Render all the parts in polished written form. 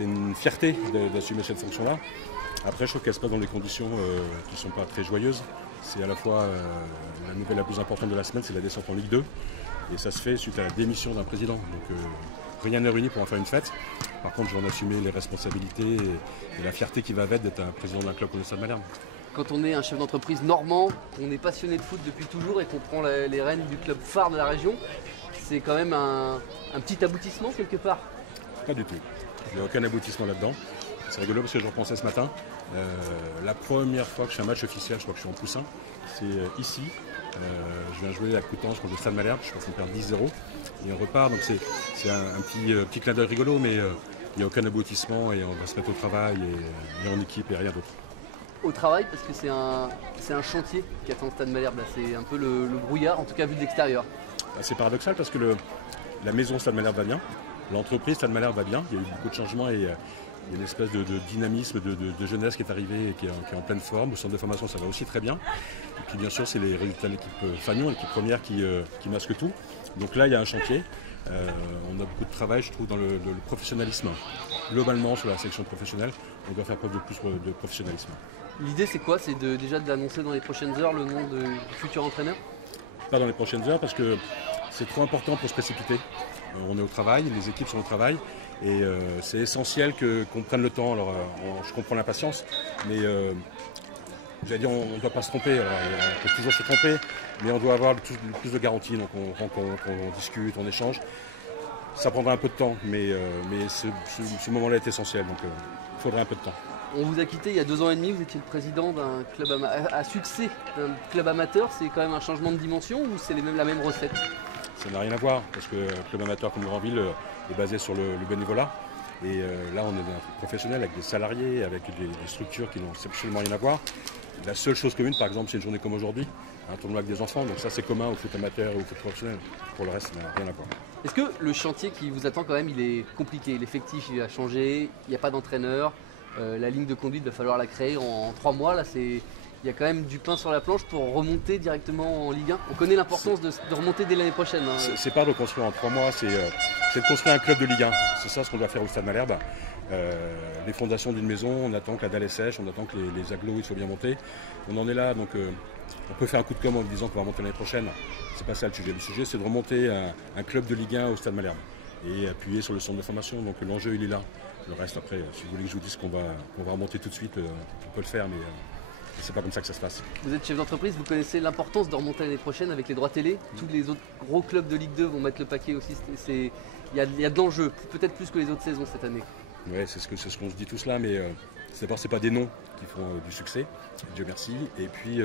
c'est une fierté d'assumer cette fonction-là. Après, je trouve qu'elle se passe dans des conditions qui ne sont pas très joyeuses. C'est à la fois la nouvelle la plus importante de la semaine, c'est la descente en Ligue 2. Et ça se fait suite à la démission d'un président. Donc rien n'est réuni pour en faire une fête. Par contre, je vais en assumer les responsabilités et la fierté qui va avec d'être un président d'un club comme le Stade Malherbe. Quand on est un chef d'entreprise normand, on est passionné de foot depuis toujours et qu'on prend les rênes du club phare de la région, c'est quand même un petit aboutissement quelque part. Pas du tout. Il n'y a aucun aboutissement là-dedans. C'est rigolo parce que je repensais ce matin. La première fois que je fais un match officiel, je crois que je suis en poussin, c'est ici. Je viens jouer à Coutances contre le Stade Malherbe, je pense qu'on perd 10-0 et on repart. Donc c'est un petit clin d'œil rigolo, mais il n'y a aucun aboutissement et on va se mettre au travail et en équipe et rien d'autre. Au travail, parce que c'est un chantier qui attend le Stade Malherbe, là. C'est un peu le brouillard, en tout cas vu de l'extérieur. C'est paradoxal parce que la maison Stade Malherbe va bien, l'entreprise Stade Malherbe va bien, il y a eu beaucoup de changements et il y a une espèce de dynamisme de jeunesse qui est arrivée et qui est en pleine forme. Au centre de formation, ça va aussi très bien. Et puis bien sûr, c'est les résultats de l'équipe Fagnon, l'équipe première qui masque tout. Donc là, il y a un chantier. On a beaucoup de travail, je trouve, dans le professionnalisme. Globalement, sur la section professionnelle, on doit faire preuve de plus de professionnalisme. L'idée, c'est quoi? C'est déjà de l'annoncer dans les prochaines heures, le nom du futur entraîneur? Pas dans les prochaines heures, parce que c'est trop important pour se précipiter. On est au travail, les équipes sont au travail, et c'est essentiel qu'on prenne le temps. Alors, je comprends l'impatience, mais j'allais dire, on ne doit pas se tromper. Alors, on peut toujours se tromper, mais on doit avoir le plus de garanties. Donc, on rencontre, on discute, on échange. Ça prendra un peu de temps, mais ce moment-là est essentiel, donc il faudra un peu de temps. On vous a quitté il y a 2 ans et demi, vous étiez le président d'un club à succès, d'un club amateur. C'est quand même un changement de dimension ou c'est la même recette? Ça n'a rien à voir, parce que un club amateur comme Grandville est basé sur le bénévolat. Et là, on est dans un truc professionnel avec des salariés, avec des structures qui n'ont absolument rien à voir. La seule chose commune, par exemple, c'est une journée comme aujourd'hui, un tournoi avec des enfants. Donc ça, c'est commun au foot amateur et au foot professionnel. Pour le reste, ça n'a rien à voir. Est-ce que le chantier qui vous attend quand même, il est compliqué? L'effectif, il va changer, il n'y a pas d'entraîneur. La ligne de conduite, il va falloir la créer en 3 mois. Là, il y a quand même du pain sur la planche pour remonter directement en Ligue 1. On connaît l'importance de remonter dès l'année prochaine. Hein. C'est pas de construire en 3 mois, c'est de construire un club de Ligue 1. C'est ça ce qu'on doit faire au Stade Malherbe. Les fondations d'une maison, on attend que la dalle est sèche, on attend que les agglos soient bien montés. On en est là, donc on peut faire un coup de com' en disant qu'on va remonter l'année prochaine. C'est pas ça le sujet. Le sujet, c'est de remonter un club de Ligue 1 au Stade Malherbe et appuyer sur le centre de formation. Donc l'enjeu, il est là. Le reste, après, si vous voulez que je vous dise qu'on va remonter tout de suite, on peut le faire, mais c'est pas comme ça que ça se passe. Vous êtes chef d'entreprise, vous connaissez l'importance de remonter l'année prochaine avec les droits télé. Tous les autres gros clubs de Ligue 2 vont mettre le paquet aussi. Il y a de l'enjeu, peut-être plus que les autres saisons cette année. Oui, c'est ce qu'on se dit tous là, mais d'abord, c'est pas des noms qui font du succès, Dieu merci. Et puis,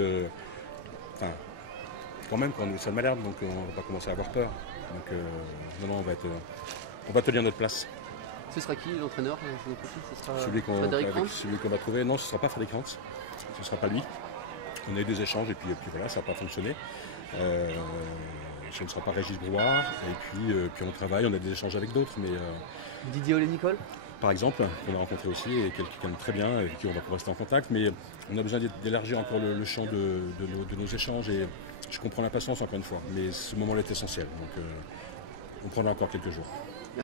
quand même, quand on est au Stade Malherbe, donc on va pas commencer à avoir peur. Donc, non, on va tenir notre place. Ce sera qui l'entraîneur? Celui qu'on va trouver. Non, ce ne sera pas Frédéric Rantz. Ce ne sera pas lui. On a eu des échanges et puis voilà, ça n'a pas fonctionné. Ce ne sera pas Régis Brouard. Et puis on travaille, on a des échanges avec d'autres. Mais Didier Olé-Nicole par exemple, qu'on a rencontré aussi et quelqu'un de très bien avec qui on va pouvoir rester en contact. Mais on a besoin d'élargir encore le champ de nos échanges. Et je comprends l'impatience encore une fois. Mais ce moment-là est essentiel. Donc on prendra encore quelques jours.